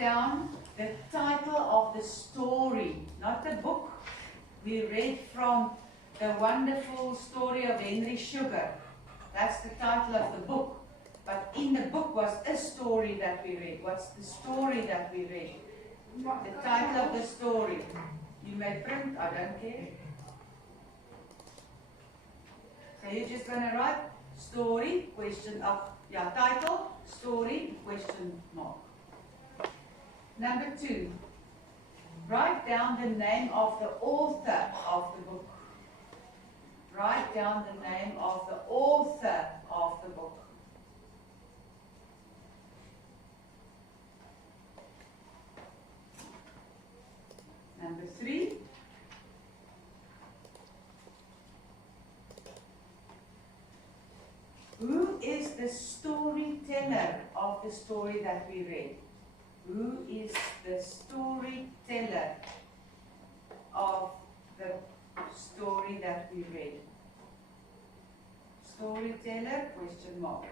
down the title of the story, not the book. We read from The Wonderful Story of Henry Sugar. That's the title of the book. But in the book was a story that we read. What's the story that we read? The title of the story. You may print, I don't care. So you're just going to write story, question of, title, story, question mark. Number 2, write down the name of the author of the book. Write down the name of the author of the book. Number 3, who is the storyteller of the story that we read? Who is the storyteller of the story that we read? Storyteller, question mark.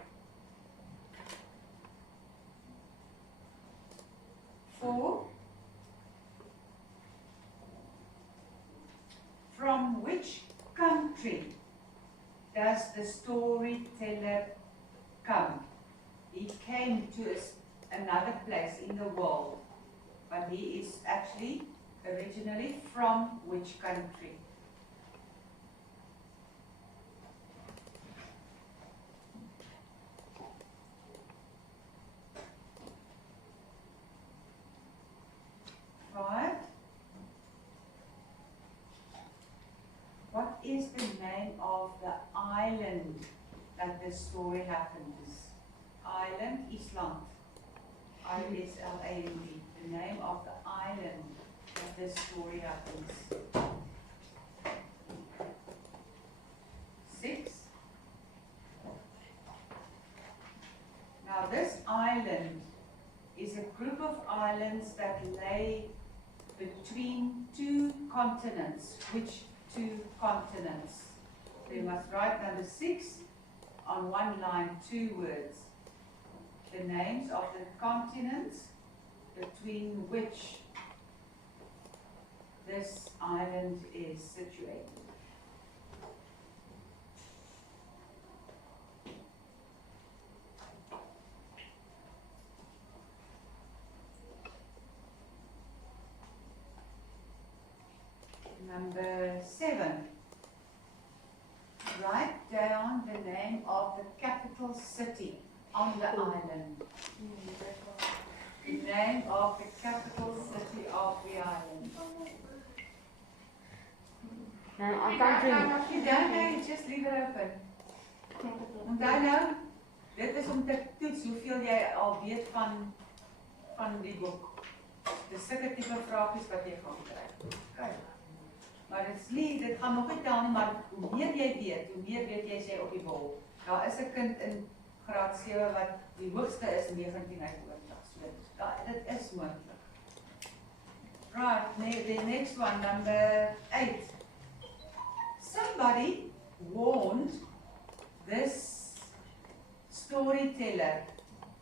4, from which country does the storyteller come? He came to another place in the world, but he is actually originally from which country? What is the name of the island that the story happens? Island, Island. I-S-L-A-N-D. The name of the island that the story happens. 6. Now this island is a group of islands that lay between 2 continents. Which 2 continents? We must write number 6 on one line, 2 words. The names of the continents between which this island is situated. Number 7. Write down the name of the capital city on the island. The name of the capital city of the island. No, I can't read. You don't know, you just leave it open. Onthou nou, dit is om te toets hoeveel jy al weet van die boek. Dis sulke tipe vragies wat jy gaan kry. Okay. Maar dit gaan nog nie tel nie, maar hoe meer jy weet, hoe meer weet jy sê op die bol. Daar is 'n kind in graad 7 wat die hoogste is 19 uit 20. So dit is moontlik. Right, the next one, number 8. Somebody warned this storyteller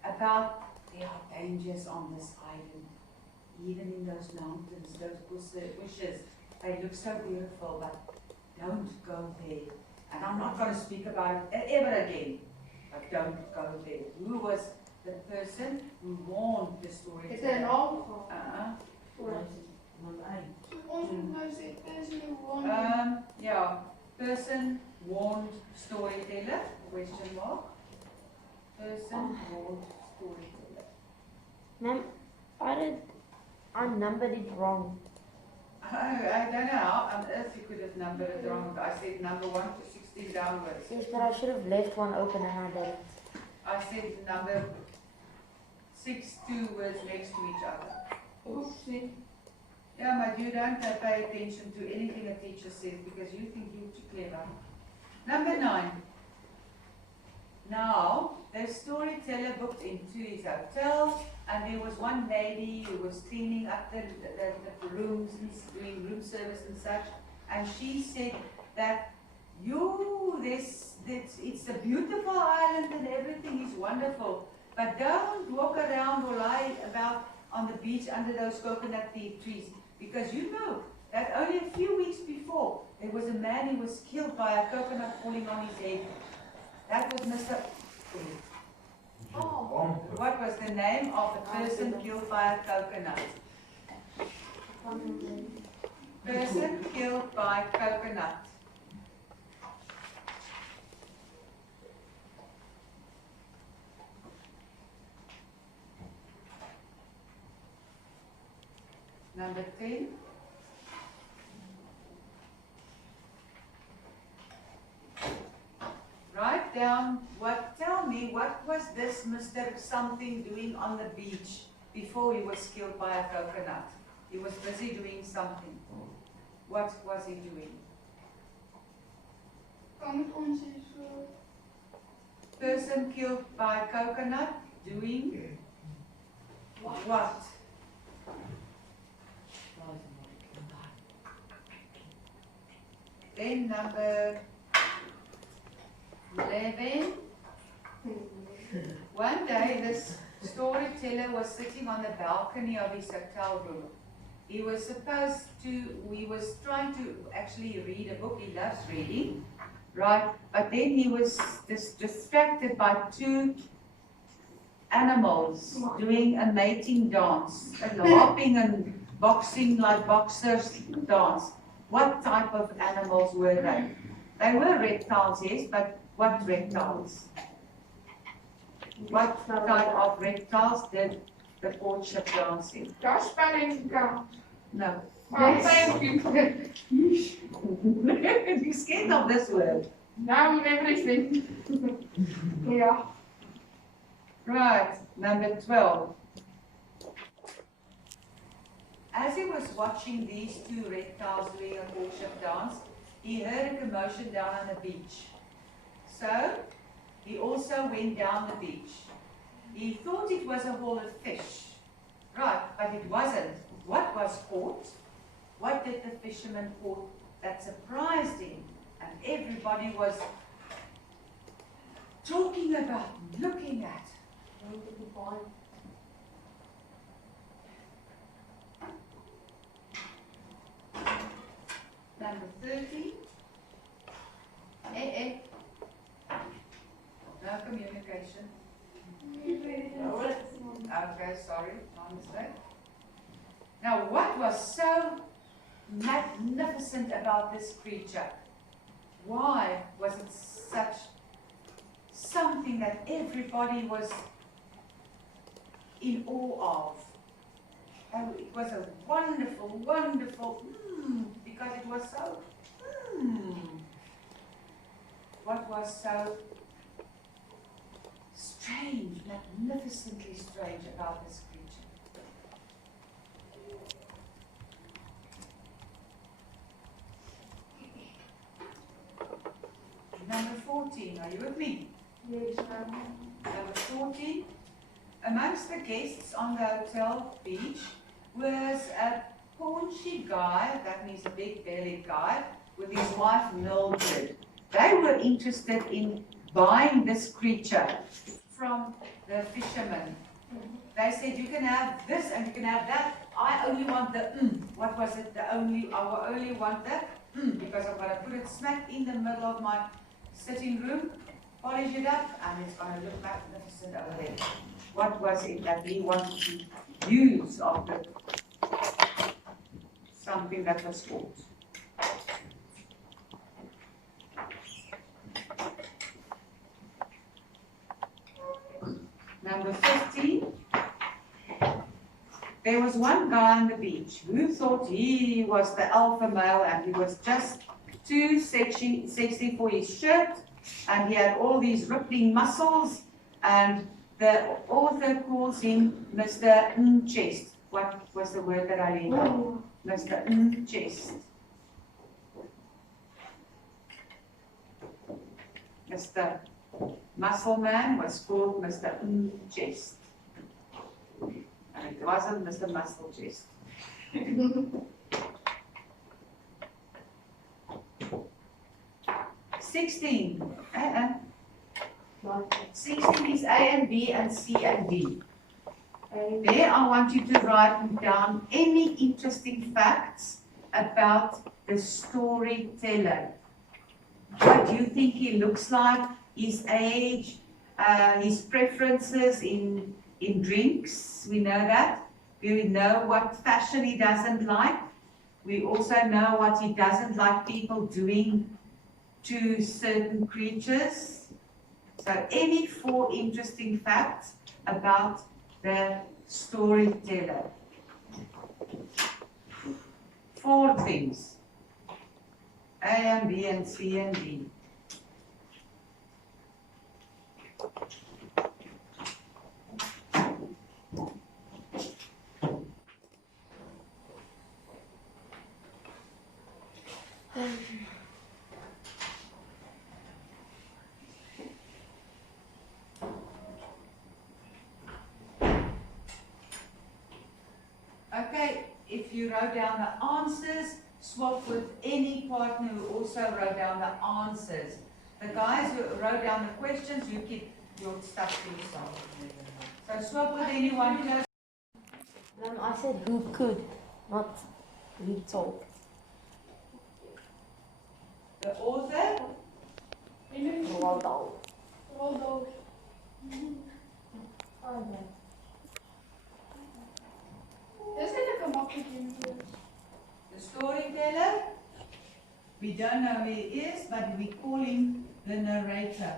about there are dangers on this island, even in those mountains, those bushes. They look so beautiful, but don't go there. And I'm not going to speak about it ever again, but don't go there. Who was the person who warned the storyteller? Is er 'n naam gehad? Person warned storyteller, question mark. Person warned storyteller. Ma'am, I numbered it wrong. I don't know how on earth you could have numbered it wrong. I said number 1 to 16 downwards. Yes, but I should have left one open and I didn't. I said number 6, 2 words next to each other. Oopsie. Yeah, but you don't pay attention to anything a teacher says because you think you're too clever. Number 9. Now, the storyteller booked into his hotel, and there was one lady who was cleaning up the rooms, doing room service and such, and she said that it's a beautiful island and everything is wonderful, but don't walk around or lie about on the beach under those coconut trees. Because you know that only a few weeks before, there was a man who was killed by a coconut falling on his head. That was Mr. Oh. What was the name of the person killed by a coconut? Person killed by coconut. Number 10. Write down tell me what was this Mr. Something doing on the beach before he was killed by a coconut? He was busy doing something. What was he doing? Kan het ons eens Person killed by coconut doing what? Then number 11. One day this storyteller was sitting on the balcony of his hotel room. He was trying to actually read a book. He loves reading, right? But then he was distracted by two animals doing a mating dance, and hopping and boxing like boxers dance. What type of animals were they? They were reptiles, yes, but what reptiles? What type of reptiles did the courtship dance in? Jasper en Kat. No. Maar thank you. You're scared of this word. Now everything. Yeah. Right, number 12. As he was watching these two reptiles doing a courtship dance, he heard a commotion down on the beach. So, he also went down the beach. He thought it was a haul of fish. Right, but it wasn't. What was caught? What did the fisherman caught that surprised him? And everybody was talking about, looking at. Number 30. No communication. Okay, sorry, my mistake. Now, what was so magnificent about this creature? Why was it such something that everybody was in awe of? Oh, it was a wonderful, wonderful, because it was so, What was so strange, magnificently strange about this creature? Number 14, are you with me? Yes, ma'am. Number 14. Amongst the guests on the hotel beach was a paunchy guy, that means a big-bellied guy, with his wife Mildred. They were interested in buying this creature from the fisherman. They said, you can have this and you can have that. I only want the What was it? I will only want that because I'm going to put it smack in the middle of my sitting room, polish it up, and it's going to look magnificent over there. What was it that he wanted to use of the something that was caught? Number 15. There was one guy on the beach who thought he was the alpha male and he was just too sexy for his shirt, and he had all these rippling muscles, and the author calls him Mr. Chest. What was the word that I read? Mr. Chest. Mr. Muscle Man was called Mr. Chest. And it wasn't Mr. Muscle Chest. 16. 16 is A and B and C and D. There I want you to write down any interesting facts about the storyteller. What do you think he looks like? His age, his preferences in drinks, we know that. We know what fashion he doesn't like. We also know what he doesn't like people doing to certain creatures. So any 4 interesting facts about the storyteller. 4 things. A and B and C and D. Okay, if you wrote down the answers, swap with any partner who also wrote down the answers. The guys who wrote down the questions, you keep your stuff to yourself. So swap with anyone close. I said who could, not who told. The author, Roald Dahl. Dis net 'n maklike een. the storyteller. We don't know who he is, but we call him the narrator.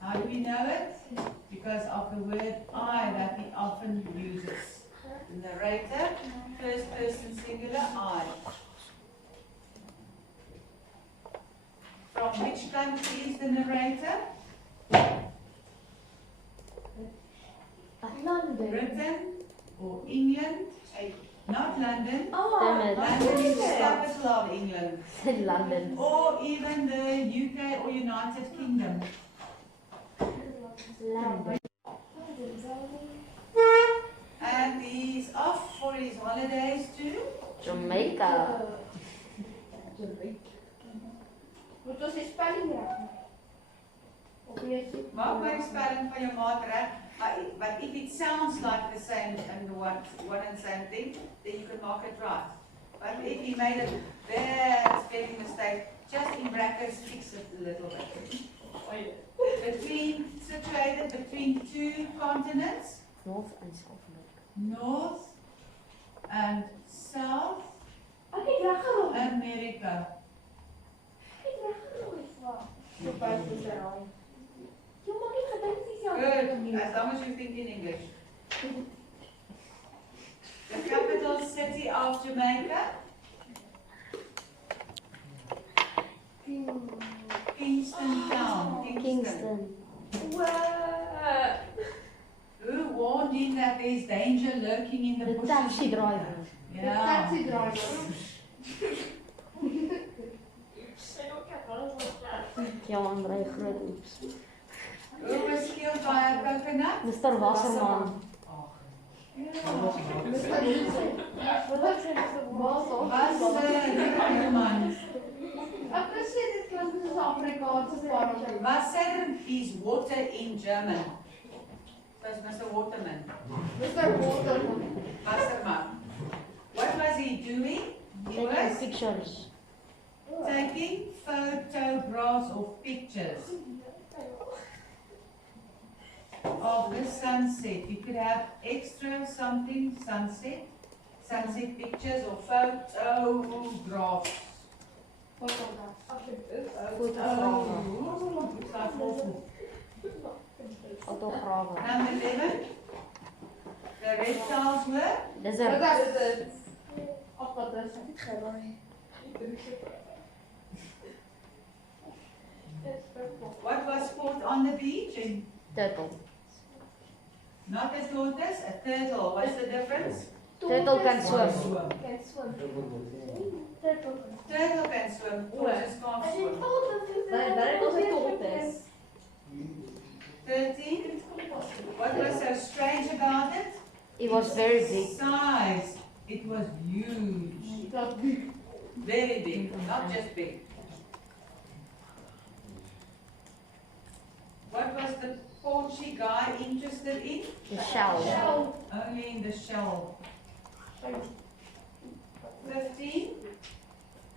How do we know it? Because of the word I that he often uses. The narrator, first person singular, I. From which country is the narrator? London. Britain or England? Not London. Damn it. London is the capital of England. Said London. Or even the UK or United Kingdom. London. And he's off for his holidays too. Jamaica. Moet ons die spelling reg? Of jy Maak my die spelling van jou maat reg. But if it sounds like the same and one and same thing, then you can mark it right. But if he made a bad spelling mistake, just in brackets fix it a little bit. Situated between 2 continents, North and South America. North and South Ek het reg geroep. America. Ek het reg geroep. So baie te sê. Jy maak nie gedink dis jou. Good, as long as you think in English. The capital city of Jamaica, Kingston Town. Kingston. Who warned him that there's danger lurking in the The bushes? taxi driver. Yeah. Taxi driver. Ja, André, groot oeps. Who was killed by a coconut? Mr. Wasserman. Mr. Wilson. Wat sê Mr. Wilson? Wasserman. Ek sê dit klink soos 'n Afrikaanse span. Wasser is water in German. That's Mr. Waterman. Mr. Wilson. Wasserman. What was he doing? He Taking was pictures. taking photographs of pictures of the sunset. You could have extra something, sunset pictures or photographs. Fotografen. Number 11. The reptiles were Lizard. what was caught on the beach? Turtle. Not a tortoise, a turtle. What's the difference? Turtle can swim. Turtle can swim, tortoise can't swim. 13. What was so strange about it? It was very big. Size. It was huge. Very big, not just big. What was the Porchy guy interested in? The shell. Shell. Only in the shell. 15.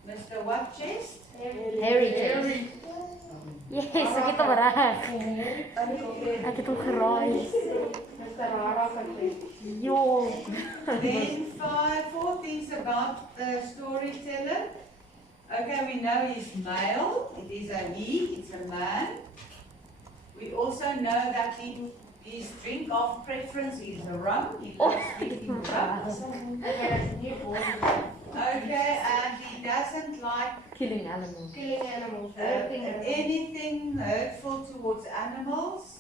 Mr. What chest? Hairy chest. Yes, ek het hom reg. Ek het hom geraai. Mr. Rara van Jo. Then 14 is about the storyteller. Okay, we know he's male. It is a he, it's a man. We also know that his drink of preference is rum. He loves drinking rum. Okay, and he doesn't like Killing animals. killing animals, hurting animals. anything hurtful towards animals.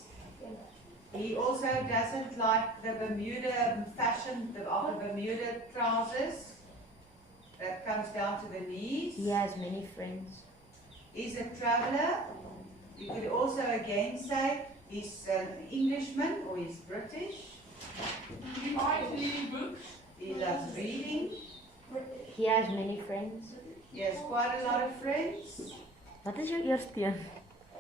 He also doesn't like the Bermuda fashion of the Bermuda trousers that comes down to the knees. He has many friends. He's a traveler. You could also again say he's an Englishman or he's British. He likes reading books. He loves reading. He has many friends. He has quite a lot of friends. Wat is jou eerste een?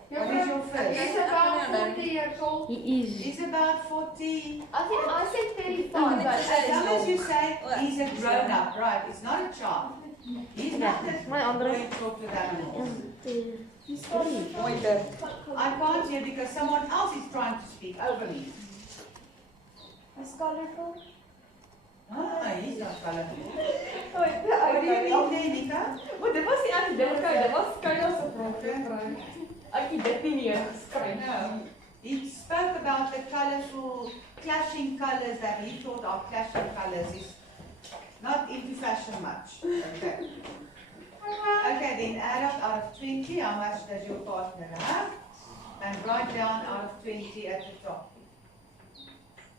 What is your first? He's about 40 years old. He is. He's about 40. I said 35, but As long as you say he's a grown up, right? It's not a child. He's not a My andere- boy who talks with animals. Mooi. I can't hear because someone else is trying to speak over me. Is colorful? Ah, he's not colourful. What What do you mean there, Nika? Maar dit was nie aan die ding dit was Kyle se vraag. Ek het dit nie geskryf. No. He spoke about the colourful, clashing colours that he thought are clashing colours. He's not into fashion much. Okay. Okay, then add up out of 20, how much does your partner have? And write down out of 20 at the top.